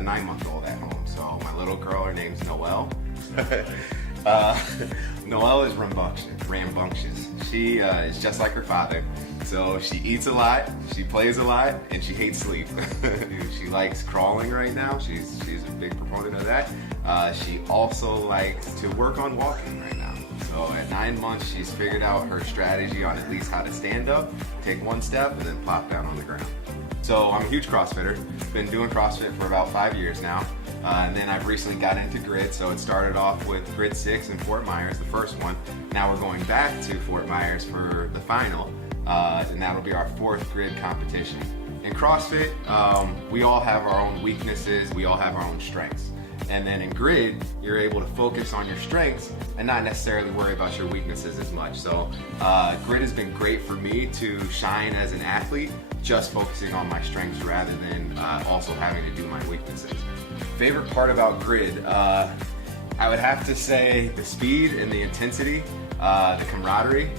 a 9-month-old at home. So my little girl, her name's Noelle. Noelle is rambunctious. She is just like her father. So she eats a lot, she plays a lot, and she hates sleep. She likes crawling right now. She's a big proponent of that. She also likes to work on walking right now. So at 9 months, she's figured out her strategy on at least how to stand up, take one step, and then plop down on the ground. So I'm a huge CrossFitter. Been doing CrossFit for about 5 years now. And then I've recently got into Grid. So it started off with Grid 6 in Fort Myers, the first one. Now we're going back to Fort Myers for the final. And that'll be our 4th Grid competition. In CrossFit, we all have our own weaknesses. We all have our own strengths. And then in Grid, you're able to focus on your strengths and not necessarily worry about your weaknesses as much. So Grid has been great for me to shine as an athlete, just focusing on my strengths rather than also having to do my weaknesses. Favorite part about Grid, I would have to say the speed and the intensity, the camaraderie,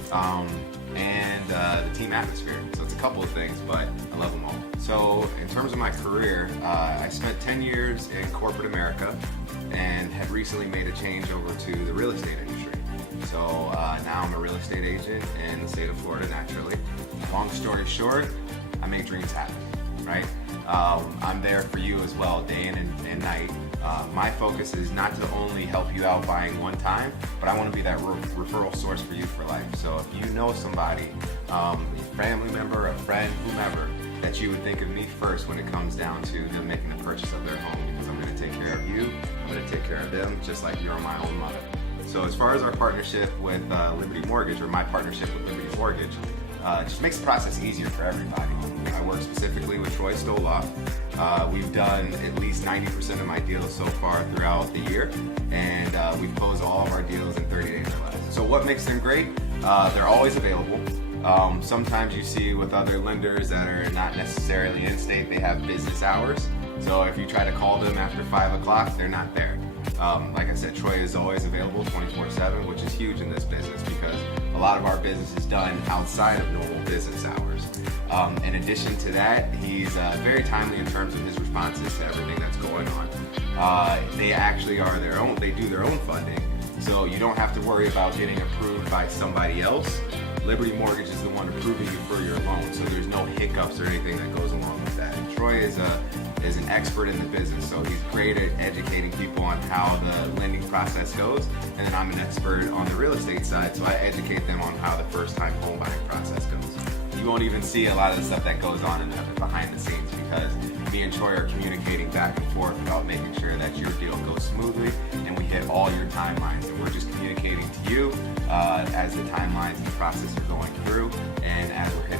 and the team atmosphere. So it's a couple of things, but I love them all. So in terms of my career, I spent 10 years in corporate America and had recently made a change over to the real estate industry. So now I'm a real estate agent in the state of Florida, naturally. Long story short, I make dreams happen, right? I'm there for you as well, day in and night. My focus is not to only help you out buying one time, but I want to be that referral source for you for life. So if you know somebody, a family member, a friend, whomever, that you would think of me first when it comes down to them making a purchase of their home, because I'm going to take care of you, I'm going to take care of them, just like you're my own mother. So as far as our partnership with Liberty Mortgage, or my partnership with Liberty Mortgage, it just makes the process easier for everybody. I work specifically with Troy Stoloff. We've done at least 90% of my deals so far throughout the year, and we've closed all of our deals in 30 days or less. So what makes them great? They're always available. Sometimes you see with other lenders that are not necessarily in state, they have business hours. So if you try to call them after 5 o'clock, they're not there. Like I said, Troy is always available 24/7, which is huge in this business because a lot of our business is done outside of normal business hours. In addition to that, he's very timely in terms of his responses to everything that's going on. They actually are they do their own funding, so you don't have to worry about getting approved by somebody else. Liberty Mortgage is the one approving you for your loan, so there's no hiccups or anything that goes along with that. And Troy is an expert in the business, so he's great at educating people on how the lending process goes, and then I'm an expert on the real estate side, so I educate them on how the first-time home buying process goes. You won't even see a lot of the stuff that goes on in the behind the scenes because me and Troy are communicating back and forth about making sure that your deal goes smoothly and we hit all your timelines, and we're just communicating to you as the timelines and the process are going through and as we're